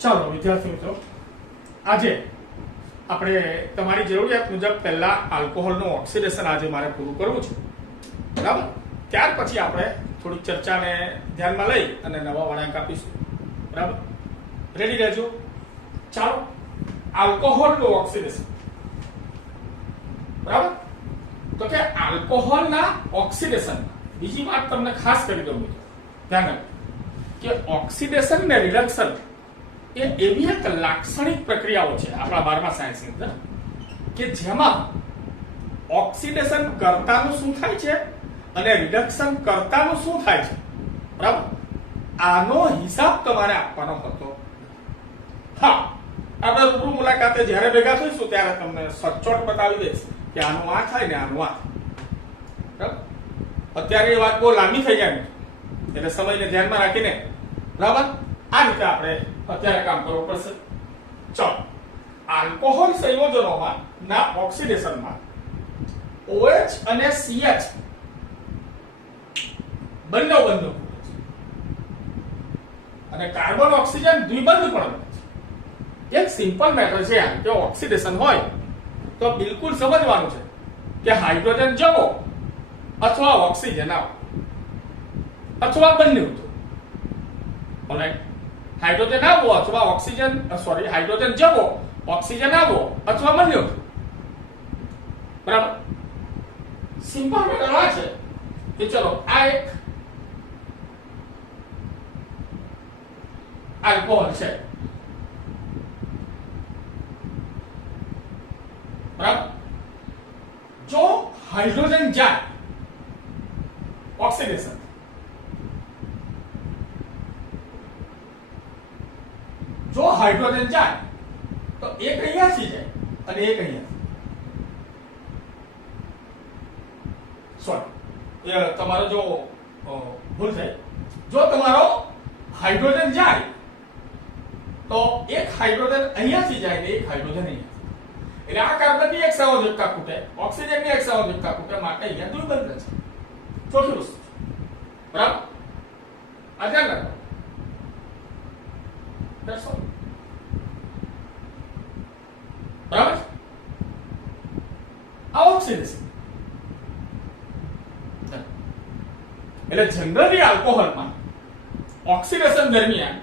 ચાલો વિદ્યાર્થી મિત્રો, આજે આપણે તમારી જરૂરિયાત મુજબ પહેલા આલ્કોહોલનું ઓક્સિડેશન આજે મારે પૂરું કરવું છે, બરાબર? ત્યાર પછી આપણે થોડી ચર્ચાને ધ્યાનમાં લઈ અને નવા વળાંક આપીશું, બરાબર? રેડી રહેજો. ચાલો, આલ્કોહોલનું ઓક્સિડેશન, બરાબર? તો કે આલ્કોહોલના ઓક્સિડેશન, બીજી વાત તમને ખાસ કરી દઉં મિત્રો, ધ્યાન રાખો કે ઓક્સિડેશન ને રિડક્શન એ એવી એક લાક્ષણિક પ્રક્રિયાઓ છે આપણા 12મા સાયન્સની અંદર કે જેમાં ઓક્સિડેશન કર્તાનું શું થાય છે અને રિડક્શન કર્તાનું શું થાય છે, બરાબર? આનો હિસાબ તમારે આપવાનો હતો. હા, આપણે રૂબરૂ મુલાકાતે જ્યારે ભેગા થઈશું ત્યારે તમને સચોટ બતાવી દઈશ કે આનું આ થાય ને આનું આ, બરાબર? અત્યારે એ વાત બહુ લાંબી થઈ જાય એટલે સમયને ધ્યાનમાં રાખીને, બરાબર, આ રીતે આપણે અત્યારે કામ કરવું પડશે. ચાલો, આલ્કોહોલ સંયોજનોમાં ના ઓક્સિડેશનમાં OH અને CH બંને બંધ અને કાર્બન ઓક્સિજન દ્વિબંધ પણ બને છે. એક સિમ્પલ મેટર છે કે ઓક્સિડેશન હોય તો બિલકુલ સમજવાનું છે કે હાઇડ્રોજન જવો અથવા ઓક્સિજન આવો અથવા બંને હતો. ઓલરાઈટ, હાઇડ્રોજન આવો અથવા ઓક્સિજન, હાઇડ્રોજન જવો, ઓક્સિજન આવો અથવા બંને હતો, બરાબર? સિમ્પલ મેટર આ છે કે ચલો આ એક આલ્કોહોલ છે, બરાબર? જો હાઇડ્રોજન જાય ઓક્સિડેશન, જો હાઇડ્રોજન જાય તો એક અહીંયાથી જાય અને એક અહીંયા, સોરી તમારો જો ભૂલ થઈ, જો તમારો હાઇડ્રોજન જાય તો એક હાઇડ્રોજન અહીંયાથી જાય ને એક હાઇડ્રોજન અહીંયા, એટલે આ કાર્બનની એક સંયોજકતા ખૂટે, ઓક્સિજનની એક સંયોજકતા ખૂટે, માટે અહીંયા દ્વિબંધ છે. ચોથી વસ્તુ, બરાબર? આ ધ્યાન રાખો. બરાબર, આ ઓક્સિડેશન. એટલે જનરલી આલ્કોહોલમાં ઓક્સિડેશન દરમિયાન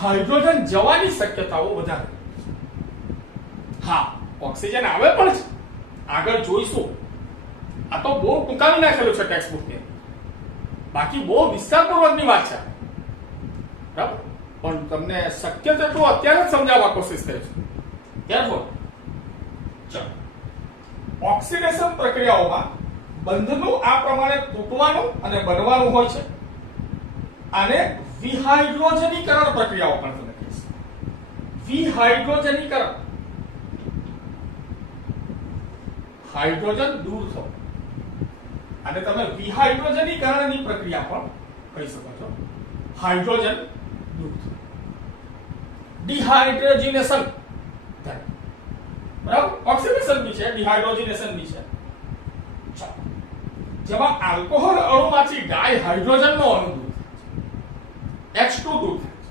હાઇડ્રોજન જવાની શક્યતાઓ વધારે. હા, ઓક્સિજન આવે પણ છે, આગળ જોઈશું. આ તો બહુ ટૂંકાવી નાખેલું છે ટેક્સ્ટ બુક ની, બાકી બહુ વિસ્તારપૂર્વકની વાત છે, બરાબર? પણ તમને શક્ય તેટલું અત્યારે જ સમજાવવા કોશિશ કરે છે. કેરફુલ. ચાલો, ઓક્સિડેશન પ્રક્રિયાઓમાં બંધનું આ પ્રમાણે તૂટવાનું અને બનવાનું હોય છે. આને વિહાઇડ્રોજનીકરણ પ્રક્રિયાઓ પણ તમે કહીશ. વિહાઇડ્રોજનીકરણ, હાઇડ્રોજન દૂર થવું, અને તમે વિહાઇડ્રોજનીકરણની પ્રક્રિયા પણ કહી શકો છો. હાઇડ્રોજન દૂર થવું, ડિહાઇડ્રોજનેશન, બરાબર? ઓક્સિડેશન બી છે, ડિહાઇડ્રોજનેશન બી છે. જેમાં આલ્કોહોલ અણુમાંથી ડાયહાઇડ્રોજનનો અણુ દૂર થાય છે, H2 દૂર થાય છે.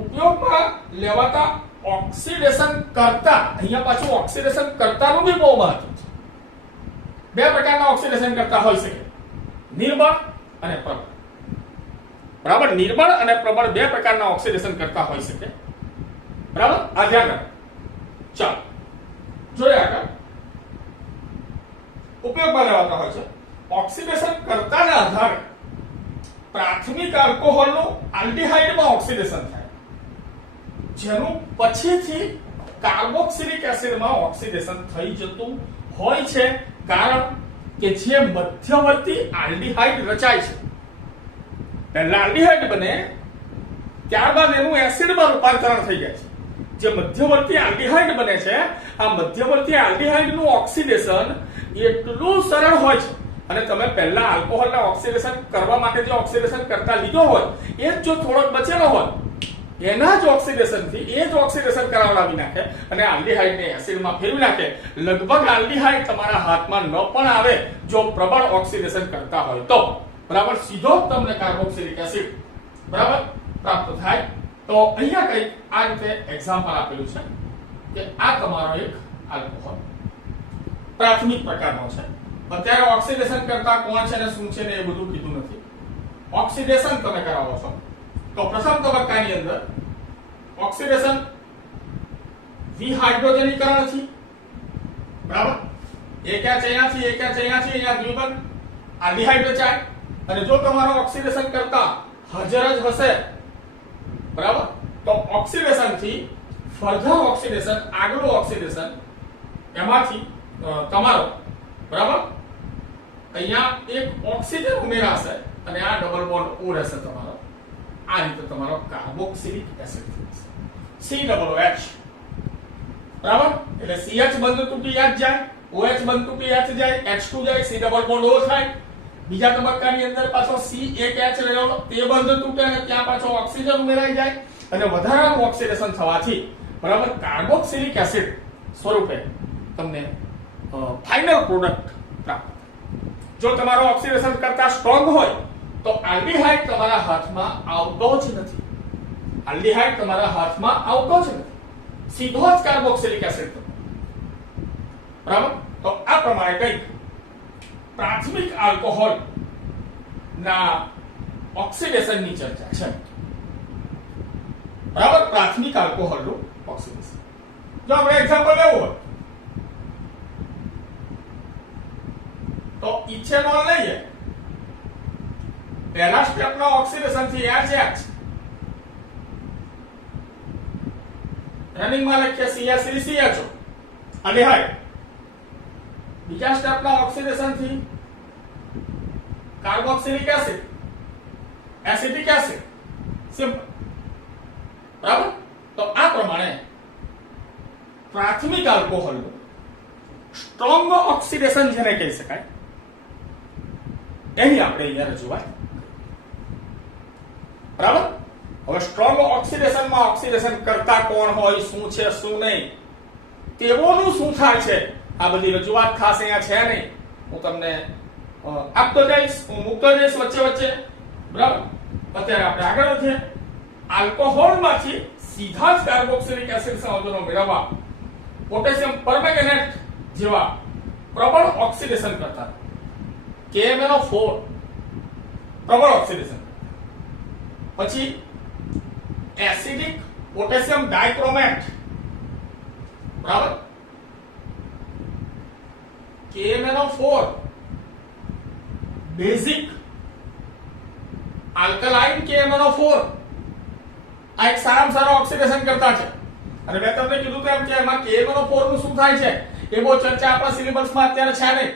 ઉપયોગમાં લેવાતા ઓક્સિડેશન કરતા, અહીંયા પાછું ઓક્સિડેશન કરતાનું બી બહુ મહત્વ છે. બે પ્રકારના ઓક્સિડેશન કરતા હોઈ શકે, નિર્બળ અને પ્રબળ, બરાબર? નિર્બળ અને પ્રબળ બે પ્રકારના ઓક્સિડેશન કરતા હોઈ શકે, બરાબર? આ ધ્યાન રાખો. ચાલો જોઈએ આગળ. ઉપયોગમાં લેવાતા હોય છે ઓક્સિડેશન કરતાના આધારે પ્રાથમિક આલ્કોહોલનું આલ્ડીહાઇડમાં ઓક્સિડેશન થાય, જેનું પછીથી કાર્બોક્સિલિક એસિડમાં ઓક્સિડેશન થઈ જતું હોય છે, કારણ કે જે મધ્યવર્તી આલ્ડીહાઇડ રચાય છે. પહેલા આલ્ડીહાઇડ બને, ત્યારબાદ એનું એસિડમાં રૂપાંતરણ થઈ જાય છે. જે મધ્યવર્તી આલ્ડીહાઇડ બને છે, આ મધ્યવર્તી આલ્ડીહાઇડનું ઓક્સિડેશન એટલું સરળ હોય છે, અને તમે પહેલા આલ્કોહોલના ઓક્સિડેશન કરવા માટે જે ઓક્સિડેશન કરતા લીધો હોય એ જ જો થોડોક બચેલો હોય, એના જ ઓક્સિડેશનથી એ જ ઓક્સિડેશન કરાવડાવી નાખે અને આલ્ડીહાઇડને એસિડમાં ફેરવી નાખે. લગભગ આલ્ડીહાઇડ તમારા હાથમાં ન પણ આવે જો પ્રબળ ઓક્સિડેશન કરતા હોય તો, બરાબર? સીધો તમને કાર્બોક્સિલિક એસિડ, બરાબર, પ્રાપ્ત થાય તો અહીંયા કઈ આ રીતે એક્ઝામ્પલ આપેલું છે કે આ તમારો એક આલ્કોહોલ પ્રાથમિક પ્રકારનો છે. અત્યારે ઓક્સિડેશન કરતા કોણ છે ને શું છે ને એ બધું કીધું નથી. ઓક્સિડેશન તમે કરાવો છો તો પ્રથમ તબક્કાની અંદર ઓક્સિડેશન વિહાઇડ્રોજનીકરણ થી, બરાબર, એક એચ અહીંયાથી એક એચ અહીંયાથી અહીંયા દ્વિબંધ આલ્ડીહાઇડ રચાય. અને જો તમારો ઓક્સિડેશન કરતા હાજર જ હશે, બરાબર, તો ઓક્સિડેશન થી ફર્ધર ઓક્સિડેશન, આગળનું ઓક્સિડેશન એમાંથી તમારો, બરાબર, અહીંયા એક ઓક્સિજન ઉમેરાશે અને આ ડબલ બોન્ડ ઓ રહેશે તમારો. આ રીતે તમારો કાર્બોક્સિલિક એસિડ થશે, COOH, બરાબર. એટલે CH બંધ તૂટી યાદ જાય, OH બંધ તૂટી યાદ જાય, H2 જાય, C ડબલ બોન્ડ O થાય. બીજા તબક્કાની અંદર પાછો C એક H રહ્યો તે બંધ તૂટે અને ત્યાં પાછો ઓક્સિજન ઉમેરાઈ જાય અને વધારાનું ઓક્સિડેશન થવાથી, બરાબર, કાર્બોક્સિલિક એસિડ સ્વરૂપે તમને ફાઇનલ પ્રોડક્ટ પ્રાપ્ત. જો તમારો ઓક્સિડેશન કરતા સ્ટ્રોંગ હોય તો આલ્ડીહાઇડ તમારા હાથમાં આવતો જ નથી. આલ્ડીહાઇડ તમારા હાથમાં આવતો જ નથી, સીધો જ કાર્બોક્સિલિક એસિડ, બરાબર. તો આ પ્રમાણે કંઈક પ્રાથમિક આલ્કોહોલ ના ઓક્સિડેશન ની ચર્ચા છે, બરાબર. પ્રાથમિક આલ્કોહોલ નું ઓક્સિડેશન જો આપણે એક્ઝામ્પલ લેવું હોય તો ઇથેનોલ લઈએ. પહેલા સ્ટેપના ઓક્સિડેશન થી HH રનિંગમાં લખીએ CH3CHO આલ્ડીહાઇડ. બીજા સ્ટેપના ઓક્સિડેશન થી carboxylic acid, acetic acid, simple, બરાબર. તો આ પ્રમાણે પ્રાથમિક આલ્કોહોલ સ્ટ્રોંગ ઓક્સિડેશન જેને કહી શકાય એની આપણે અહીંયા રજૂઆત, બરાબર. હવે સ્ટ્રોંગ ઓક્સિડેશનમાં ઓક્સિડેશન કરતા કોણ હોય, શું છે શું નહીં, તેઓનું શું થાય છે, આ બધી રજૂઆત ખાસ અહીંયા છે નહીં. હું તમને આપતો જઈશ, હું મૂકતો જઈશ વચ્ચે વચ્ચે, બરાબર. અત્યારે આપણે આગળ વધીએ. આલ્કોહોલમાંથી સીધા જ કાર્બોક્સિલિક એસિડ સંયોજનો મેળવવા પોટેશિયમ પરમેંગનેટ જેવા પ્રબળ ઓક્સિડેશન કરતા KMnO4 પ્રબળ ઓક્સિડેશન, પછી એસિડિક પોટેશિયમ ડાઇક્રોમેટ, બરાબર, KMnO4 બેઝિક આલ્કલાઇન KMnO4 આ એક સારામાં સારો ઓક્સિડેશન કરતા છે. અને મેં તમને કીધું તેમ કે એમાં KMnO4 નું શું થાય છે એ બહુ ચર્ચા આપણા સિલેબસમાં અત્યારે છે નહીં.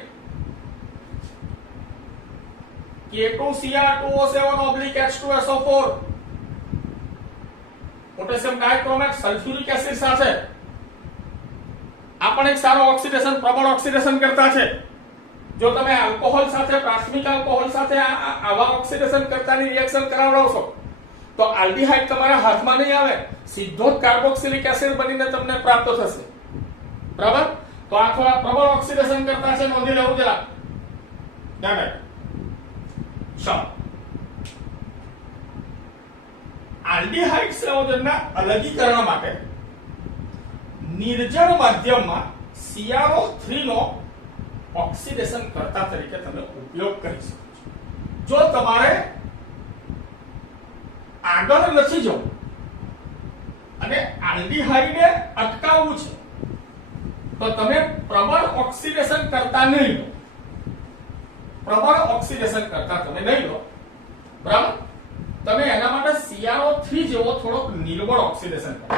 K2Cr2O7/H2SO4 પોટેશિયમ ડાઇક્રોમેટ સલ્ફ્યુરિક એસિડ સાથે આ પણ એક સારો ઓક્સિડેશન, પ્રબળ ઓક્સિડેશન કરતા છે. જો તમે આલ્કોહોલ સાથે, પ્રાથમિક આલ્કોહોલ સાથે આવા ઓક્સિડેશન કરતાની રિએક્શન કરાવડાવશો તો આલ્ડીહાઇડ તમારા હાથમાં નહીં આવે, સીધો જ કાર્બોક્સિલિક એસિડ બનીને તમને પ્રાપ્ત થશે, બરાબર. તો આ થોડા પ્રબળ ઓક્સિડેશન કરતા છે, નોંધી લેવું જરા, ધ્યાન રાખો. આલ્ડીહાઇડ સંયોજનના અલગીકરણ માટે નિર્જળ માધ્યમમાં CrO3 નો ઓક્સિડેશન કરતા તરીકે તમે ઉપયોગ કરી શકો છો. જો તમારે આગળ નથી જવું અને આલ્ડીહાઇડને અટકાવવું છે તો તમે પ્રબળ ઓક્સિડેશન કરતા નહીં લો, પ્રબળ ઓક્સિડેશન કરતા તમે નહીં લો, બરાબર. તમે એના માટે CrO3 જેવો થોડોક નિર્બળ ઓક્સિડેશન કરો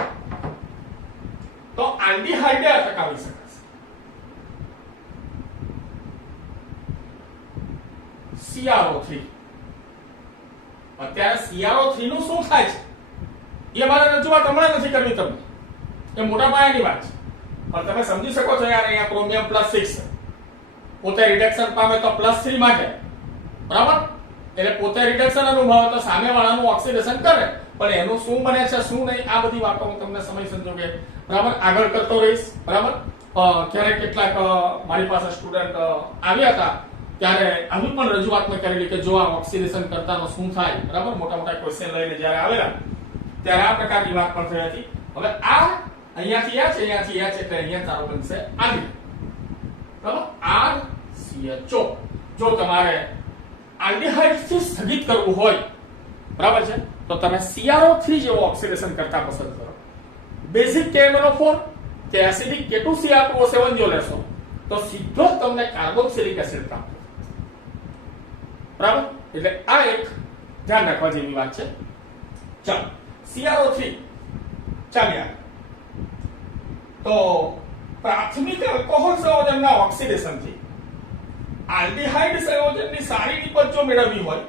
તો આલ્ડીહાઇડને અટકાવી શકાશે. CrO3 અત્યારે CrO3 નું શું થાય છે એ મારે રજૂઆત હમણાં નથી કરવી તમને, એ મોટા પાયાની વાત છે, પણ તમે સમજી શકો છો યાર. અહીંયા ક્રોમિયમ +6 પોતે રિડક્શન પામે તો +3 માં જાય, બરાબર. એટલે પોતે રિડક્શન અનુભવે તો સામેવાળાનું ઓક્સિડેશન કરે, પણ એનું શું બને છે શું નહીં આ બધી વાતો હું તમને સમય સંજોગે, બરાબર, આગળ કરતો રહીશ, બરાબર. ક્યારેક કેટલાક મારી પાસે સ્ટુડન્ટ આવ્યા હતા ત્યારે આવી પણ રજૂઆત મેં કરેલી કે જો આ ઓક્સિડેશન કરતાનો શું થાય, બરાબર. મોટા મોટા ક્વેશ્ચન લઈને જ્યારે આવેલા ત્યારે આ પ્રકારની વાત પણ થઈ હતી. હવે આ અહીંયાથી આ છે, અહીંયાથી આ છે, એટલે અહીંયા તારો બનશે આલ્ડિહાઇડ. બરાબર, RCHO. જો તમારે આલ્ડિહાઇડ થી સ્થગિત કરવું હોય, બરાબર છે, તો તમે CrO3 જેવો ઓક્સિડેશન કરતા પસંદ કરો. બેઝિક KMnO4 કે એસિડિક K2Cr2O7 જો લેશો તો સીધો તમને કાર્બોક્સિલિક એસિડ પ્રાપ્ત થશે. બરાબર, એટલે આ એક ધ્યાન રાખવા જેવી વાત છે. ચાલો CrO3 ચાલ્યા. તો પ્રાથમિક આલ્કોહોલ સંયોજનના ઓક્સિડેશનથી આલ્ડિહાઇડ સંયોજનની સારી નિપજ જો મેળવવી હોય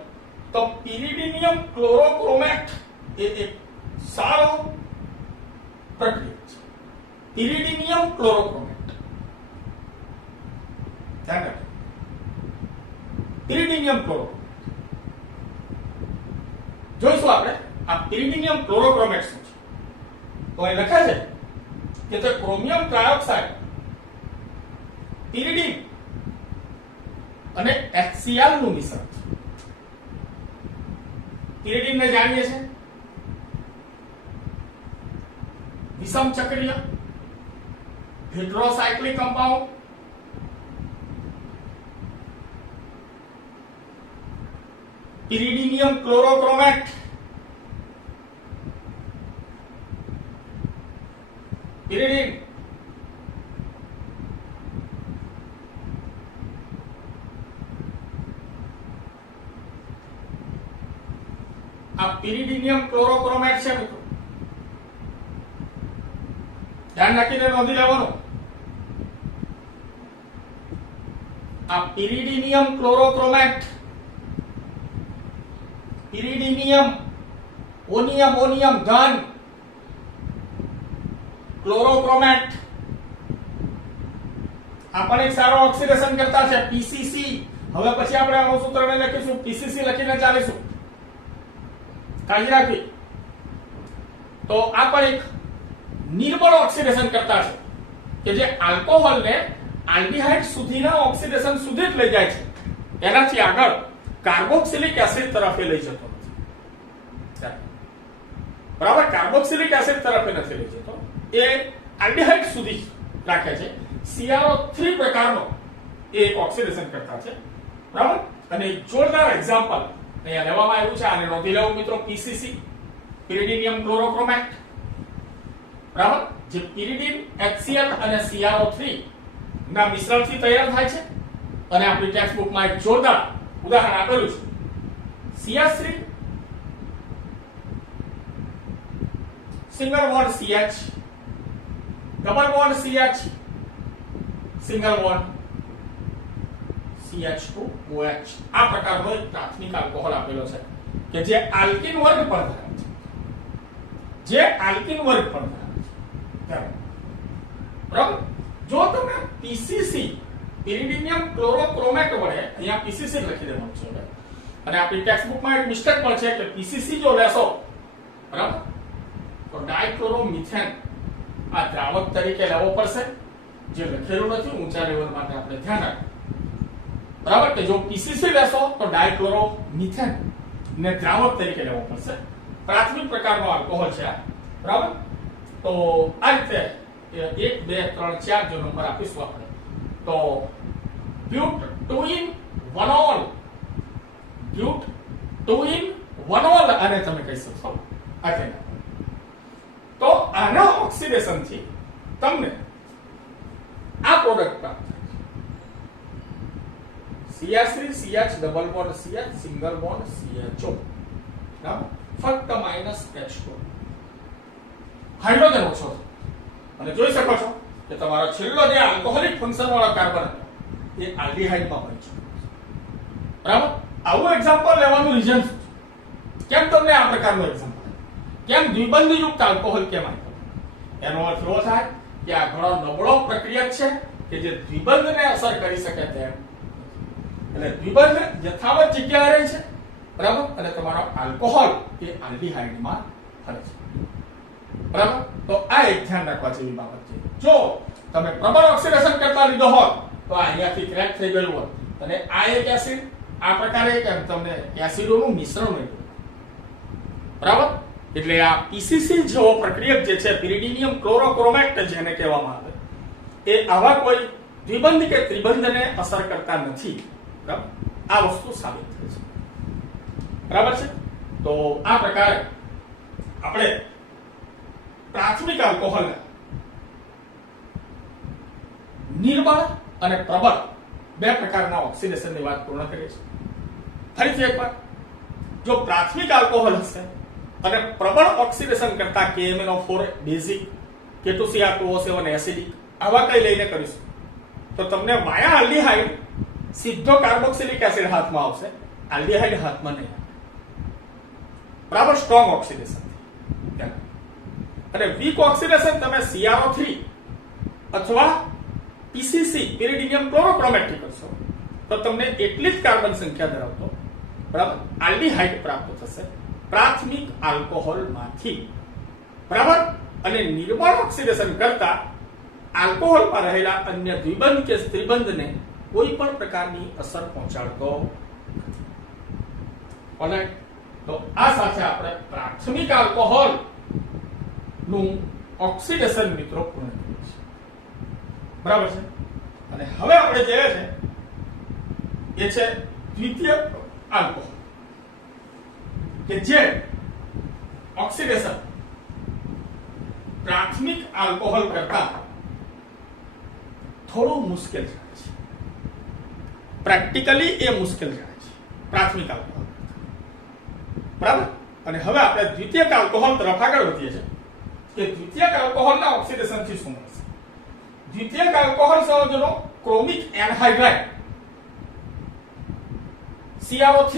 તો પિરિડિનિયમ ક્લોરોક્રોમેટ એ એક સારો પ્રક્રિયા છે. પિરિડિનિયમ ક્લોરોક્રોમેટ ધ્યાન રાખો. પિરિડિનિયમ ક્લોરોક્રોમેટ જોઈશું આપણે. આ પિરિડિનિયમ ક્લોરોક્રોમેટ શું છે? તો અહીં લખાય છે કે તે ક્રોમિયમ ટ્રાયોક્સાઇડ, પિરિડિન અને HCl નું મિશ્રણ છે. પિરિડિન ને જાણીએ છીએ વિષમ ચક્રીય હેટરોસાયક્લિક કમ્પાઉન્ડ. પિરિડિનિયમ ક્લોરોક્રોમેટ પિરિડિન આ પિરિડિનિયમ ક્લોરોક્રોમેટ છે મિત્રો, ધ્યાન રાખીને નોંધી લેવાનું. આ પિરિડિનિયમ ક્લોરોક્રોમેટ, પિરિડિનિયમ ઓનિયમ ઓનિયમ ઘન ક્લોરોક્રોમેટ આ પણ એક સારો ઓક્સિડેશન કરતા છે. PCC. હવે પછી આપણે આનું સૂત્રને લખીશું, PCC લખીને ચાલીશું, કાળજી રાખવી. તો આ પણ એક નિર્બળ ઓક્સિડેશન કરતા છે કે જે આલ્કોહોલને આલ્ડિહાઇડ સુધીના ઓક્સિડેશન સુધી જ લઈ જાય છે, એનાથી આગળ કાર્બોક્સિલિક એસિડ તરફ લઈ જતો નથી. બરાબર, કાર્બોક્સિલિક એસિડ તરફ નથી લઈ જતો, એ આલ્ડિહાઇડ સુધી રાખે છે. CrO3 પ્રકારનો એ એક ઓક્સિડેશન કરતા છે. બરાબર, અને એક જોરદાર એક્ઝામ્પલ અહીંયા લેવામાં આવ્યું છે, આને નોંધી લેવું મિત્રો. PCC, પિરિડિનિયમ ક્લોરોક્રોમેટ. બરાબર, જે પિરિડિન, HCl અને CrO3 ના મિશ્રણથી તૈયાર થાય છે. અને આપણી ટેક્સ્ટ બુકમાં એક જોરદાર ઉદાહરણ આપેલું છે. CH3 single bond CH, double bond CH, single bond CH2OH. આ પ્રકારનો એક પ્રાથમિક આલ્કોહોલ આપેલો છે કે જે આલ્કિન વર્ગ પણ ધરાવે છે, જે આલ્કિન વર્ગ પણ ધરાવે છે. બરાબર, જો તમે PCC, પિરિડિનિયમ ક્લોરોક્રોમેટ વડે, અહીંયા PCC લખી દેવાનું છે. અને આપણી ટેક્સ્ટ બુકમાં એક મિસ્ટેક પણ છે કે PCC જો લેશો, બરાબર, તો ડાયક્લોરોમિથેન આ દ્રાવક તરીકે લેવો પડશે, જે લખેલું નથી. ઊંચા લેવલ માટે આપણે ધ્યાન રાખવું. બરાબર, કે જો PCC લેશો તો ડાયક્લોરોમિથેન ને દ્રાવક તરીકે લેવો પડશે. પ્રાથમિક પ્રકારનો આલ્કોહોલ છે. બરાબર, તો આ રીતે 1 2 3 4 જો નંબર આપીશું આપણે, તો બ્યુટ-2-in-1-ol, બ્યુટ-2-in-1-ol આને તમે કહી શકશો. તો આના ઓક્સિડેશન થી તમને આ પ્રોડક્ટ પ્રાપ્ત થાય છે. CH3 CH double bond CH single bond CHO. બરાબર, ફક્ત -H2 હાઇડ્રોજન ઓછો છે. અને જોઈ શકો છો કે તમારો છેલ્લો જે આલ્કોહોલિક ફંક્શન વાળો કાર્બન એ આલ્ડિહાઇડમાં હોય છે. બરાબર, આવું એક્ઝામ્પલ લેવાનું રીઝન શું છે? કેમ તમને આ પ્રકારનું એક્ઝામ્પલ, કેમ દ્વિબંધયુક્ત આલ્કોહોલ કેમ આપ્યો? એનો અર્થ એવો થાય કે આ ઘણો નબળો પ્રક્રિયા છે કે જે દ્વિબંધને અસર કરી શકે તેમ. એટલે દ્વિબંધ યથાવત જગ્યાએ રહે છે. બરાબર, અને તમારો આલ્કોહોલ એ આલ્ડિહાઇડમાં ફરે છે. બરાબર, તો આ એક ધ્યાન રાખવા જેવી બાબત છે. જો તમે પ્રબળ ઓક્સિડેશન કરતા લીધો હોત તો આ અહીંયાથી ક્રેક થઈ ગયું હોત અને આ એક એસિડ આ પ્રકારે કેમ તમને એસિડોનું મિશ્રણ મળ્યું. બરાબર, એટલે આ પીસીસી જેવો પ્રક્રિયક જે છે, પિરિડિનિયમ ક્લોરોક્રોમેટ જેને કહેવામાં આવે, એ આવા કોઈ દ્વિબંધ કે ત્રિબંધને અસર કરતા નથી. બરાબર, આ વસ્તુ સાબિત થઈ છે. બરાબર છે. તો આ પ્રકારે આપણે પ્રાથમિક આલ્કોહોલ નિર્બળ અને પ્રબળ બે પ્રકારના ઓક્સિડેશનની વાત પૂર્ણ કરીએ છીએ. ફરીથી એકવાર, જો પ્રાથમિક આલ્કોહોલ હશે અને પ્રબળ ઓક્સિડેશન કરતા KMnO4 બેઝિક, K2Cr2O7 એસિડિક આવા કઈ લઈને કરીશું તો તમને વાયા આલ્ડીહાઇડ સીધો કાર્બોક્સિલિક એસિડ હાથમાં આવશે, આલ્ડીહાઇડ હાથમાં નહીં. બરાબર, સ્ટ્રોંગ ઓક્સિડેશન. અને વીક ઓક્સિડેશન તમે CrO3 અથવા પીસીસી પિરિડિનિયમ ક્લોરોક્રોમેટ થી કરશો તો તમને એટલી જ કાર્બન સંખ્યા ધરાવતો, બરાબર, આલ્ડીહાઇડ પ્રાપ્ત થશે પ્રાથમિક આલ્કોહોલમાંથી. બરાબર, અને નિર્બળ ઓક્સિડેશન કરતા આલ્કોહોલમાં રહેલા અન્ય દ્વિબંધ કે ત્રિબંધને કોઈ પણ પ્રકારની અસર પહોંચાડતો નથી. તો આ સાથે આપણે પ્રાથમિક આલ્કોહોલ નું ઓક્સિડેશન મિત્રો પૂર્ણ કરીએ છીએ. બરાબર છે. અને હવે આપણે જે છે એ છે દ્વિતીય આલ્કોહોલ, કે જે ઓક્સિડેશન પ્રાથમિક આલ્કોહોલ કરતા થોડું મુશ્કેલ છે. પ્રેક્ટિકલી એ મુશ્કેલ છે પ્રાથમિક આલ્કોહોલ. બરાબર. અને હવે આપણે દ્વિતીયક આલ્કોહોલ તરફ આગળ વધીએ છીએ કે દ્વિતીયક આલ્કોહોલના ઓક્સિડેશન થી શું મળશે. દ્વિતીયક આલ્કોહોલ સંયોજનો ક્રોમિક એનહાઇડ્રાઇડ CrO3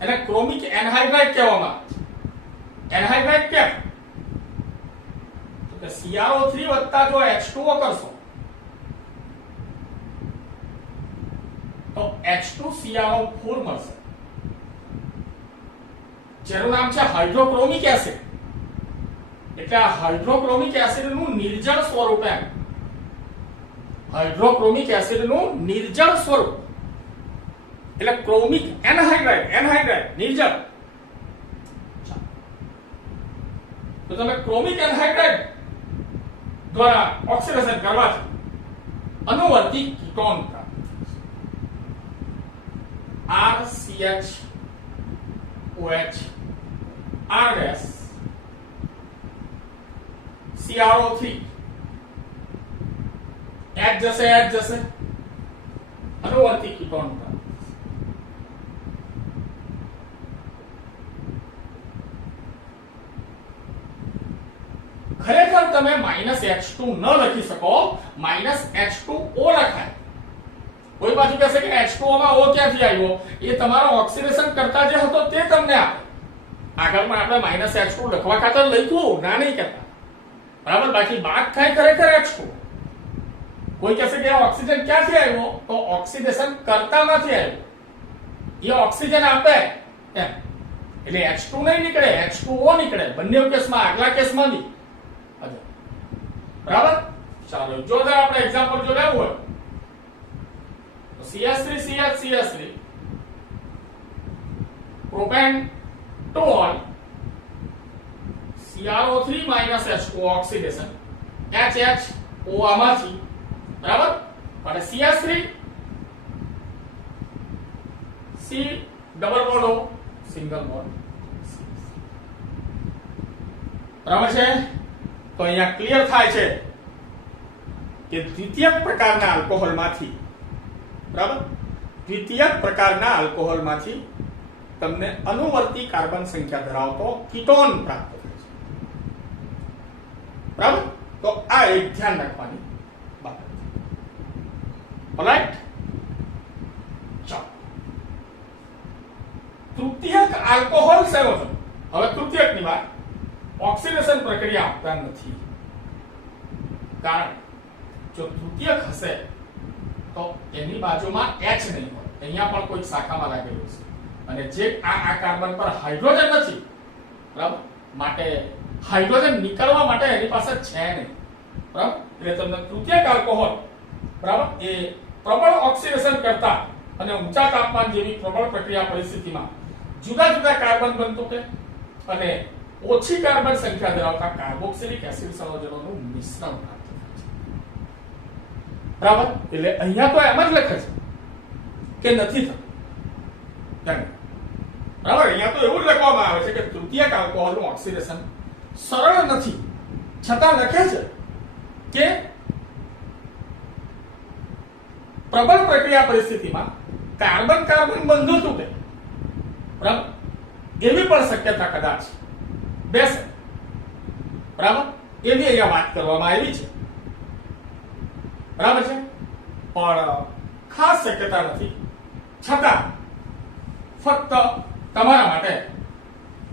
એને ક્રોમિક એનહાઇડ્રાઇડ કહેવામાં આવે છે. એનહાઇડ્રાઇડ કેમ? તો કે CrO3 વત્તા જો H2O કરશો તો H2CrO4 મળશે, જેનું નામ છે હાઇડ્રોક્રોમિક એસિડ. એટલે આ હાઇડ્રોક્રોમિક એસિડ નું નિર્જળ સ્વરૂપ એમ. હાઇડ્રોક્રોમિક એસિડ નું નિર્જળ સ્વરૂપ એટલે ક્રોમિક એનહાઇડ્રાઇડ નિર્જળ. તો તમે ક્રોમિક એનહાઇડ્રાઇડ દ્વારા ઓક્સિડેશન કરવાથી અનુવર્તી કીટોન પ્રાપ્ત RCHOH R' CrO3 H જશે અનુવર્તી કીટોન પ્રાપ્ત. ખરેખર તમે -H2 ન લખી શકો, -H2O લખાય. કોઈ બાજુ કહેશે કે H2O માં O ક્યાંથી આવ્યો? એ તમારો ઓક્સિડેશન કરતા જે હતો તે તમને આપે. આગળમાં આપણે -H2 લખવા ખાતર લખ્યું, ના નહીં કહેતા. બરાબર, બાકી બાદ થાય ખરેખર H2. કોઈ કહેશે કે ઓક્સિજન ક્યાંથી આવ્યો? તો ઓક્સિડેશન કરતામાંથી આવ્યો. એ ઓક્સિજન આપે એમ. એટલે H2 નહીં નીકળે, H2O નીકળે. બંને કેસમાં, આગલા કેસમાં નહીં. બરાબર. ચાલો, જો આપણે એક્ઝામ્પલ જો લેવું હોય તો CH3CH પ્રોપેન્ટોલ CrO3 H2O oxidation HHO આમાંથી, બરાબર, અને CH3 C double bond O single bond. બરાબર છે. તો અહીંયા ક્લિયર થાય છે કે દ્વિતીયક પ્રકારના આલ્કોહોલમાંથી, બરાબર, દ્વિતીયક પ્રકારના આલ્કોહોલમાંથી તમને અનુવર્તી કાર્બન સંખ્યા ધરાવતો કીટોન પ્રાપ્ત થાય છે. બરાબર. તો આ એક ધ્યાન રાખવાની બાબત. ઓલરાઈટ. ચાલો, તૃતીયક આલ્કોહોલ સંયોજન. હવે તૃતીયકની વાત ઓક્સિડેશન પ્રક્રિયા આપતા નથી. કારણ જો તૃતીયક હશે તો એની બાજુમાં H નહીં હોય, અહીંયા પણ કોઈ શાખામાં લાગેલું છે, અને જે આ કાર્બન પર હાઇડ્રોજન નથી, બરાબર, માટે હાઇડ્રોજન નીકળવા માટે એની પાસે છે નહીં. બરાબર. એટલે તમને તૃતીયક આલ્કોહોલ, બરાબર, એ પ્રબળ ઓક્સિડેશન કરતા અને ઊંચા તાપમાન જેવી પ્રબળ પ્રક્રિયા પરિસ્થિતિમાં જુદા જુદા કાર્બન બનતું કે અને ઓછી કાર્બન સંખ્યા ધરાવતા કાર્બોક્સિલિક એસિડ સંયોજનોનું મિશ્રણ પ્રાપ્ત થાય છે. બરાબર? એટલે અહીંયા તો એમ જ લખે છે કે નથી થતું. બરાબર? અહીંયા તો એવું જ લખવામાં આવે છે કે તૃતીયક આલ્કોહોલનું ઓક્સિડેશન સરળ નથી, છતાં લખે છે કે પ્રબળ પ્રક્રિયા પરિસ્થિતિમાં કાર્બન કાર્બન બંધો તૂટે, બરાબર, એવી પણ શક્યતા કદાચ બેસે. બરાબર? એવી અહીંયા વાત કરવામાં આવી છે. બરાબર છે? પણ ખાસ શક્યતા નથી, છતાં ફક્ત તમારા માટે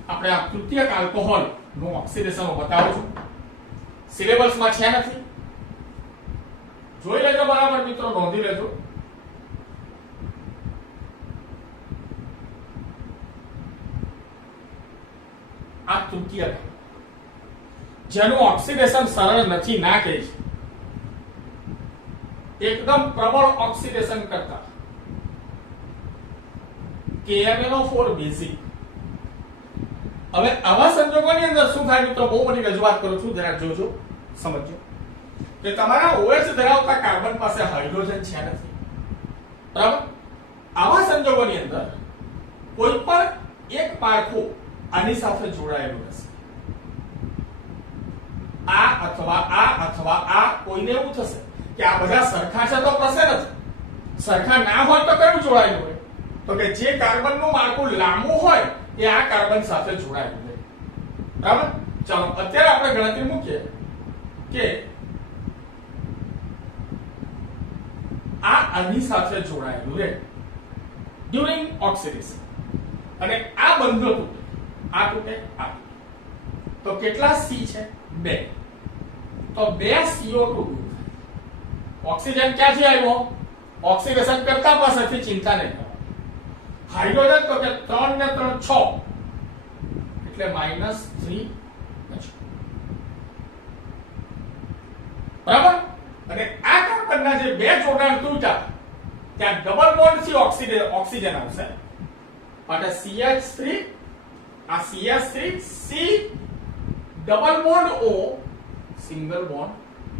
આપણે આ તૃતીયક આલ્કોહોલ નું ઓક્સિડેશન બતાવું છું. સિલેબસમાં છે નથી, જોઈ લેજો બરાબર મિત્રો, નોંધી લેજો. આ તૃતીયક જેનું ઓક્સિડેશન સરળ નથી ના કહે છે, એકદમ પ્રબળ ઓક્સિડેશન કરતા KMnO4 બેઝિક. હવે આવા સંજોગોની અંદર શું થાય મિત્રો, બહુ બધી રજૂઆત કરું છું, જરા જોજો, સમજો કે તમારા OH ધરાવતા કાર્બન પાસે હાઇડ્રોજન છે નથી. બરાબર? આવા સંજોગોની અંદર કોઈ પણ એક માળખું આની સાથે જોડાયેલું રહેશે. આ અથવા આ કોઈને એવું થશે કે આ બધા સરખા છે તો પ્રશે નથી. સરખા ના હોય તો કયું જોડાયેલું હોય? તો કે જે કાર્બનનું માળખું લાંબુ હોય એ આ કાર્બન સાથે જોડાયેલું હોય. બરાબર? ચાલો અત્યારે આપણે ગણતરી મૂકીએ કે આ આની સાથે જોડાયેલું રહે ડ્યુરિંગ ઓક્સિડેશન, અને આ બંધો તૂટે, આ તૂટે, આ તૂટે, તો કેટલા C છે? 2. તો 2 CO2 ઓક્સિજન ક્યાંથી આવ્યો? ઓક્સિડેશન કરતા પાસેથી, ચિંતા નહીં કરો. હાઇડ્રોજન તો કે 3 ને 3 6, એટલે -3. બરાબર? અને આ કાર્બનના જે 2 જોડાણ તૂટ્યા ત્યાં ડબલ બોન્ડ થી ઓક્સિજન આવશે, માટે CH3, આ CH3 C double bond O single bond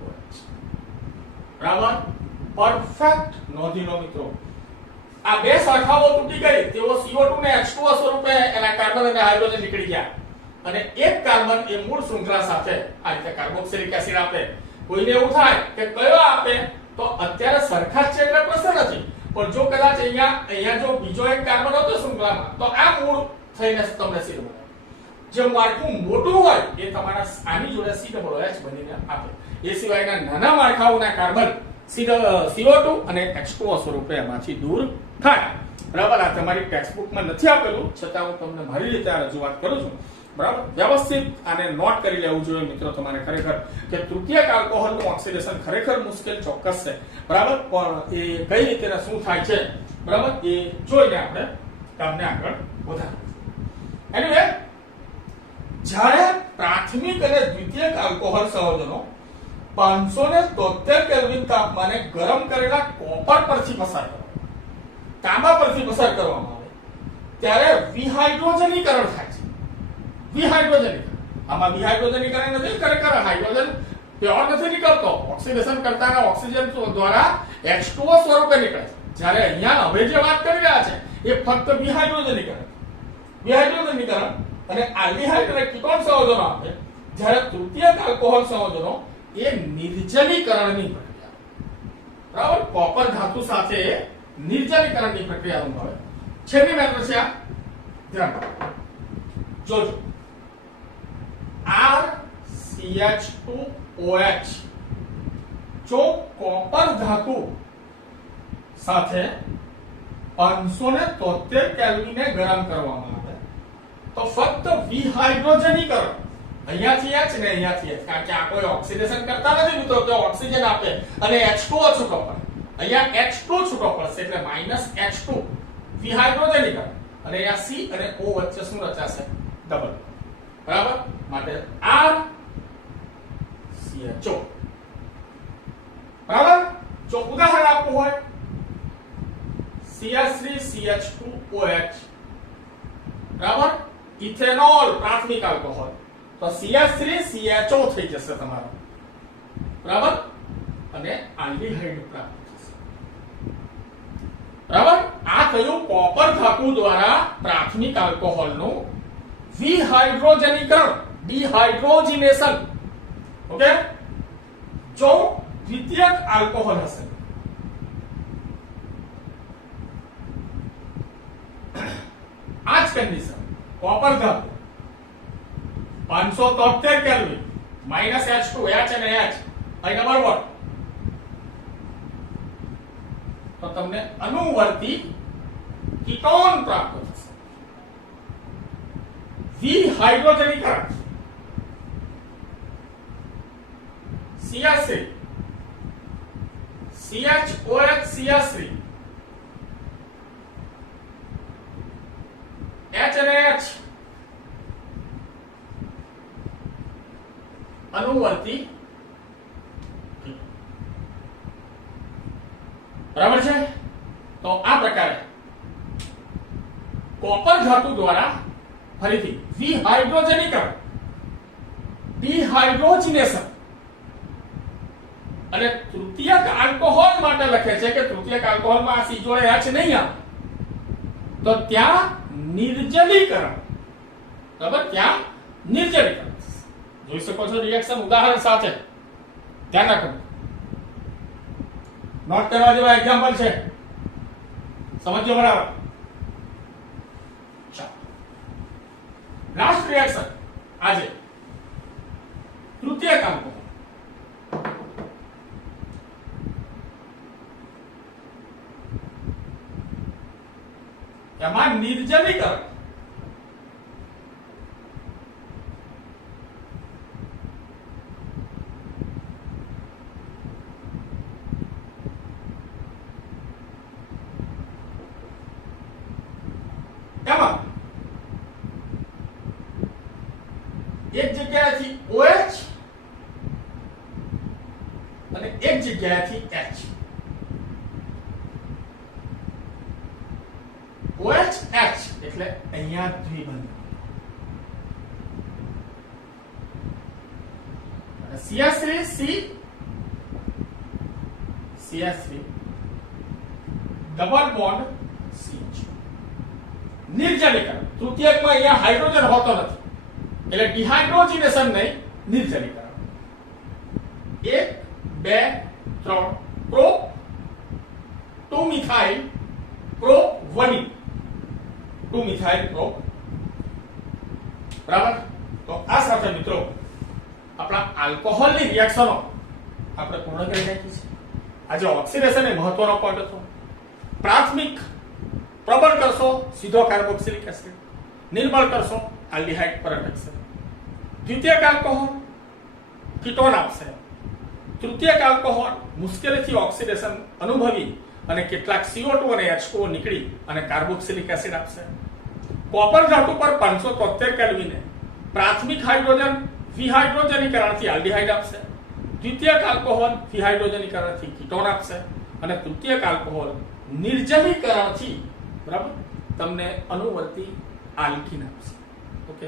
OH. બરાબર? પરફેક્ટ. નોંધી લો મિત્રો, આ 2 શાખાઓ તૂટી ગઈ, તેઓ CO2 ને H2O સ્વરૂપે એના કાર્બન અને હાઇડ્રોજન નીકળી ગયા, અને એક કાર્બન એ મૂળ શૃંખલા સાથે આ રીતે કાર્બોક્સિલિક એસિડ આપે. કોઈને એવું થાય કે કયો આપે, તો અત્યારે સરખા જ છે એટલે પ્રશ્ન નથી, પણ જો કદાચ અહીંયા જો બીજો એક કાર્બન હતો શૃંખલામાં, તો આ મૂળ થઈને તમને C ડબલ જે માળખું મોટું હોય એ તમારા આની જોડે C ડબલ OH બનીને આપે. એ સિવાયના નાના માળખાઓના કાર્બન CO2 અને H2O સ્વરૂપે એમાંથી દૂર થાય. બરાબર? આ તમારી ટેક્સ્ટબુકમાં નથી આપેલું, છતાં હું તમને મારી રીતે આ રજૂઆત કરું છું. બરાબર? વ્યવસ્થિત આને નોટ કરી લેવું જોઈએ મિત્રો તમારે ખરેખર, કે તૃતીયક આલ્કોહોલનું ઓક્સિડેશન ખરેખર મુશ્કેલ ચોક્કસ છે. બરાબર? પણ એ કઈ રીતે શું થાય છે, બરાબર, એ જોઈને આપણે કામને આગળ વધારીએ. એનીવે, જ્યારે પ્રાથમિક અને દ્વિતીયક આલ્કોહોલ સંયોજનો 573 કેલ્વિન તાપમાને ગરમ કરેલા કોપર પરથી પસાર તાંબા પરથી પસાર કરવામાં આવે ત્યારે વિહાઇડ્રોજનીકરણ થાય છે. વિહાઇડ્રોજનીકરણ, આમાં વિહાઇડ્રોજનીકરણ નથી, ખરેખર હાઇડ્રોજન પ્યોર નથી નીકળતો, ઓક્સિડેશન કરતાના ઓક્સિજન દ્વારા H2O સ્વરૂપે નીકળે છે. જ્યારે અહીંયા હવે જે વાત કરી રહ્યા છે એ ફક્ત વિહાઇડ્રોજનીકરણ અને આલ્ડીહાઇડ અને કીટોન સંયોજનો આપે, જ્યારે તૃતીયક આલ્કોહોલ સંયોજનો એ નિર્જલીકરણની પ્રક્રિયા. બરાબર? કોપર ધાતુ સાથે નિર્જલીકરણની પ્રક્રિયા અનુભવે. છેલ્લી મેટર છે આ, ધ્યાન જોજો. RCH2OH જો કોપર ધાતુ સાથે 573 કેલ્વિને ગરમ કરવામાં આવે તો ફક્ત વિહાઇડ્રોજનીકરણ, અહીંયાથી H ને અહીંયાથી H, કારણ કે આ કોઈ ઓક્સિડેશન કરતા નથી મિત્રો, તો ઓક્સિજન આપે અને H2O છૂટો પડે. અહીંયા H2 છૂટો પડશે એટલે -H2 વિહાઇડ્રોજનીકરણ, અને અહીંયા C અને O વચ્ચે શું રચાશે? ડબલ. બરાબર? માટે RCHO. બરાબર? જો ઉદાહરણ આપવું હોય CH3CH2OH, બરાબર, ઇથેનોલ પ્રાથમિક પ્રાથમિક આલ્કોહોલ, તો CH3CHO થઈ જશે તમારો, બરાબર, અને આલ્ડીહાઇડ પ્રાપ્ત થશે, બરાબર. આ થયું કોપર ધાતુ દ્વારા પ્રાથમિક આલ્કોહોલનું વિહાઇડ્રોજનીકરણ, ડિહાઇડ્રોજિનેશન. ઓકે, જો દ્વિતીયક આલ્કોહોલ હશે, આ જ કન્ડિશન, કોપર ધાતુ 573 કેલ્વિન -H2, H અને H અહીં નંબર 1, તો તમને અનુવર્તી કીટોન પ્રાપ્ત થશે. વિહાઇડ્રોજનીકરણ CH3 CHOH CH3 H અને H અનુવર્તી, બરાબર છે. તો આ પ્રકારે કોપર ધાતુ દ્વારા ફરીથી વિહાઇડ્રોજનીકરણ, ડિહાઇડ્રોજિનેશન અને તૃતીયક આલ્કોહોલ માટે લખે છે કે તૃતીયક આલ્કોહોલમાં આ C જોડે H નહીં આવે, તો ત્યાં નિર્જલીકરણ, બરાબર, ત્યાં નિર્જલીકરણ. જોઈ શકો છો રિએક્શન ઉદાહરણ સાથે, ધ્યાન રાખો, નોટ કરવા જેવા એક્ઝામ્પલ છે, સમજો બરાબર. લાસ્ટ રિએક્શન આજે તૃતીયક આલ્કોહોલ, એમાં નિર્જલીકરણ, એમાં એક જગ્યાએથી OH અને એક જગ્યાએથી H, OH H એટલે અહીંયા દ્વિબંધ, CH3 C CH3 double bond CH. નિર્જલીકરણ, તૃતીયકમાં અહીંયા હાઇડ્રોજન હોતો નથી એટલે ડિહાઇડ્રોજિનેશન નહીં, નિર્જલીકરણ. 1 2 3 pro 2 methyl pro 1 2 methyl pro, બરાબર. તો આ સાથે મિત્રો આપણા આલ્કોહોલની રિએક્શનો આપણે પૂર્ણ કરી નાખી છે. આજે ઓક્સિડેશન એ મહત્વનો પોઈન્ટ હતો. પ્રાથમિક પ્રબળ કરશો સીધો કાર્બોક્સિલિક એસિડ, નિર્બળ કરશો આલ્ડીહાઇડ પરત. દ્વિતીયક આલ્કોહોલ કીટોન આપશે, તૃતીયક આલ્કોહોલ મુશ્કેલીથી ઓક્સિડેશન અનુભવી અને કેટલાક CO2 અને H2O નીકળી અને કાર્બોક્સિલિક એસિડ આપશે. કોપર ધાતુ પર 573 કેલ્વિને પ્રાથમિક હાઇડ્રોજન વિહાઇડ્રોજનીકરણથી આલ્ડીહાઇડ આપશે, દ્વિતીયક આલ્કોહોલ વિહાઇડ્રોજનીકરણથી કીટોન આપશે અને તૃતીયક આલ્કોહોલ નિર્જલીકરણથી, બરાબર, તમને અનુવર્તી આલ્કીન આપશે. ઓકે.